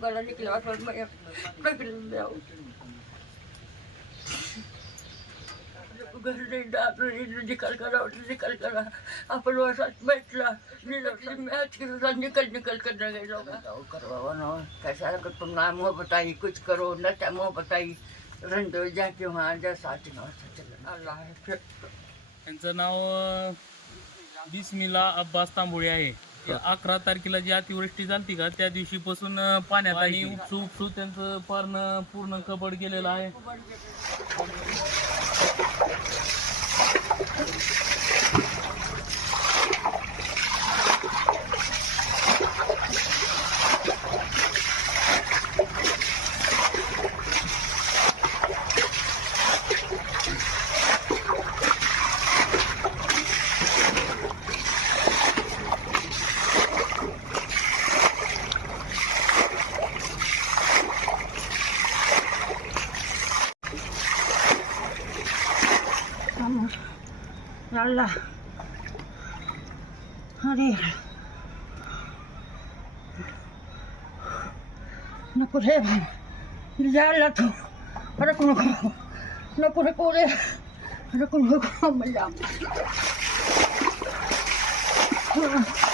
Bukan lagi kelewat banyak. निकाल करा निकाल करा. आपण वर्षात भेटला निकाल निकाल करना गए कैसा अगर तुम ना. मुँह बताई कुछ करो न क्या मुँह बताई रंजो जा के वहाँ जा साथी अल्लाह त्यांचं नाव बिस्मिला अब्बास तांबोळी आहे. अकरा तारखेला जी अतिवृष्टी झाली का त्या दिवशीपासून पाण्यात आणि उपसू उपसू त्यांचं पारण पूर्ण कबड गेलेलं आहे tirarla. Arriba. No correva. Bidarlako. Para con loco. No corre, corre. Para con loco. Me llamo. Ah.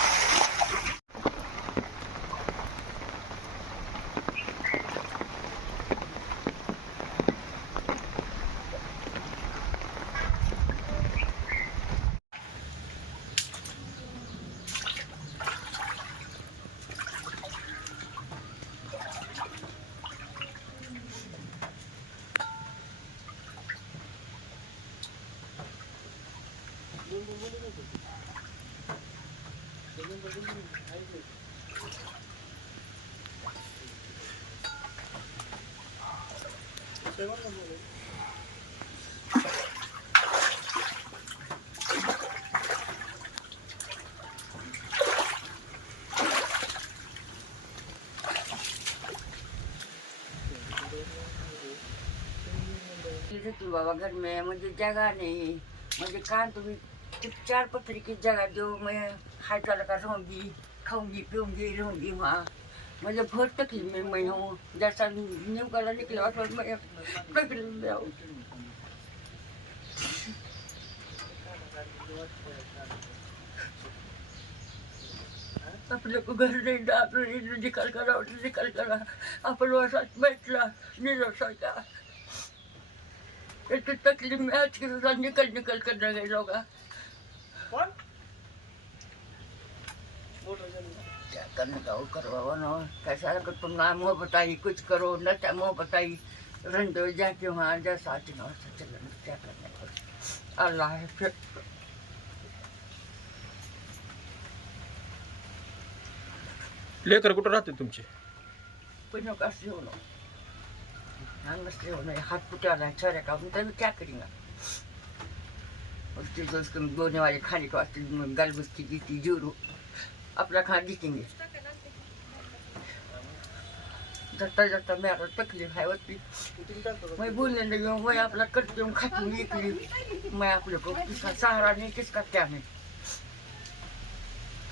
तू बाबा घर में मुझे जगह नहीं मुझे कहाँ तुम्हें चार पत्थर की जगह जो मैं हाथ वाला का रहूँगी खाऊँगी पीऊँगी रहूँगी वहाँ मुझे बहुत तकलीफ़ में मैं हूँ, जैसा न्यू कलर निकला तो मैं तकलीफ़ में हूँ अपने को घर नहीं डाल रही निकल कर आउट निकल कर. अपन वसात बैठला निरो सका इतनी तकलीफ़ में, आज के साथ निकल निकल कर रह गए लोग क्या करने का वो करवाओ ना। कैसा अगर तुम ना मुँह बताई कुछ करो न मुँह बताई। रंडो जाके वहाँ जा साथ ना चल क्या करने का। अल्लाह फिर। लेकर कुठं राहते तुमचे? है क्या करेंगे? उसके जो उसको वाले, खाने के वास्ते गल बुस्की दी थी जोरू अपना खाना दिखेंगे। जता जता तकलीफ़ है मैं लगी हूँ, मैं अपना करती हूँ, खाती हूँ एक मैं आप को किसका सहारा नहीं, किसका क्या नहीं?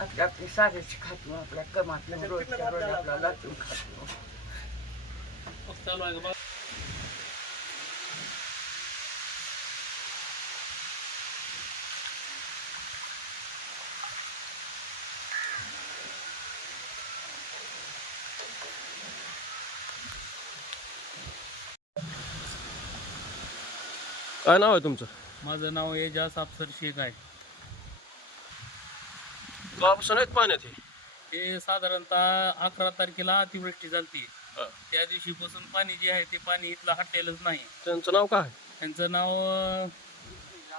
अपने अपने सारे हूँ, अपना कमाती हूँ, रोज का रोज अपना लाती हूँ, खाती हूँ। काय नाव आहे तुमचं? माझं नाव एजाज अफसर शेख आहे. आहेत पाण्यात हे? ते साधारणतः अकरा तारखेला अतिवृष्टी झाली त्या दिवशीपासून पाणी जे आहे ते पाणी इथलं हटेलच नाही. त्यांचं नाव काय? त्यांचं नाव अं,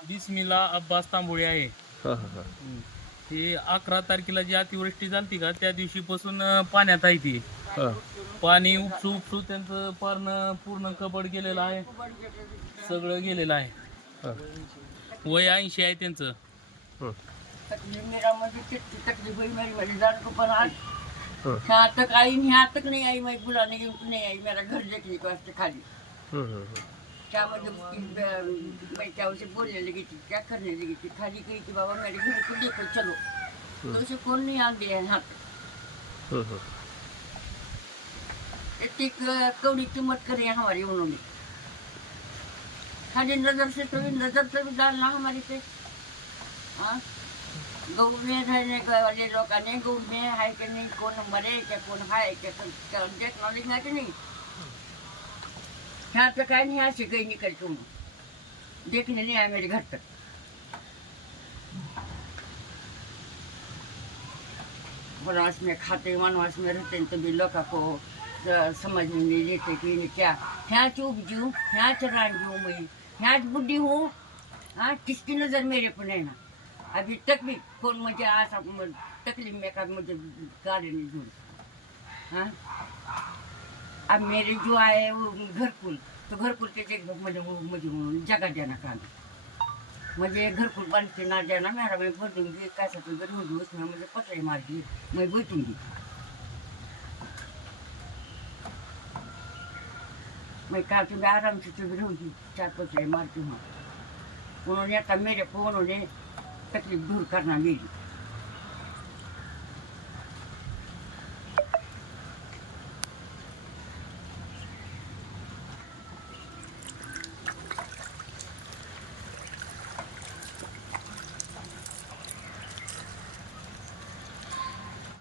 बिस्मिला अब्बास तांबोळे आहे. हा हा हा. ते अकरा तारखेला जी अतिवृष्टी झाली का त्या दिवशीपासून अं, पाण्यात आहे ती. हा. पाणी उपसू उपसू त्यांचं पारण पूर्ण कबड गेलेलं आहे. सगळं गेलेलं आहे. हा. वय ऐंशी आहे त्यांचं. हं. हं. यहाँ तक आई यहाँ तक नहीं आई मैं बुलाने की नहीं आई मेरा घर देखने के खाली. हं, हं, हं. क्या उसकी, अ, मैं क्या उसे बोलने लगी थी क्या करने लगी थी खाली गई बाबा मेरे घर को देखो चलो. तो उसे कौन नहीं आन दिया यहाँ तक हं, हं. प्रत्येक अ, कौड़ी कीमत करे हमारी उन्होंने. खाली नज़र से तो भी नज़र से भी डालना हमारी पे। हाँ? रहने वाले लोग है कि नहीं, कौन मरे, क्या कौन है क्या देखना लिखना कि नहीं? यहाँ नहीं गई निकल तुम। देखने नहीं मेरे घर तक। वनवास में खाते वनवास में रहते हैं तभी लोग को समझ में नहीं लेते कि क्या। यहाँ चुप जू, यहाँ चरान जू मैं। यहाँ बुढ़ी हूँ हाँ किसकी नज़र मेरे पर नहीं ना, अभी तक भी कौन मुझे आशा तकलीफ़ में का मुझे गाली नहीं दूँ हाँ? अब मेरे जो आए वो घरकुल तो घरकुल के जगह मुझे वो मुझे जगह देना काम. मुझे घरकुल बन के ना, देना मेरा मैं भर दूँगी कैसा तो रहूँगी उसमें मुझे पता ही मार दी मैं बैठूँगी मैं કાચું આરામથી સુધર્યું છે ચાલતો છે મારતું કોને તમે કોને તકલીફ દૂર કરનાર બીજી